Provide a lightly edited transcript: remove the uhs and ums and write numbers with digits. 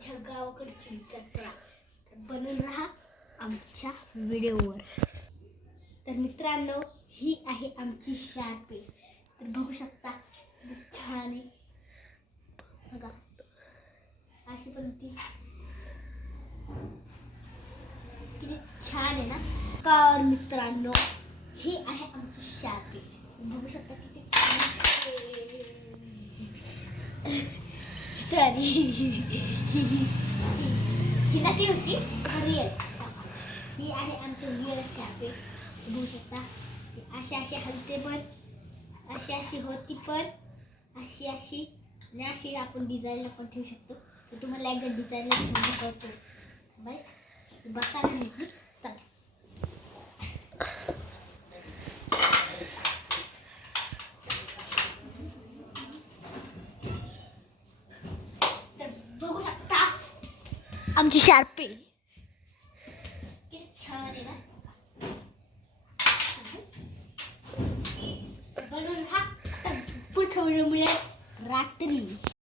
आमच्या गावाकडची जत्रा. तर बनून राहा आमच्या व्हिडिओवर. तर मित्रांनो, ही आहे आमची शार्पे. तर बघू शकता छान आहे बघा, अशी पण ती किती छान आहे ना. तर मित्रांनो, ही आहे आमची शार्पे. बघू शकता किती सॉरी ही नकली होती, रिअल. ही आहे आमची रिअल शार्पे. बघू शकता अशी हलते पण, अशी होती पण, अशी आणि अशी आपण डिझाईनला पण ठेवू शकतो. तर तुम्हाला एकदा डिझाईनला दाखवतो बाय. बसा नाही तर बघू शकता आमची शार्पे किती छान आहे ना. बनवून हा पुढच्या व्हिडिओ मिळेल रात्री.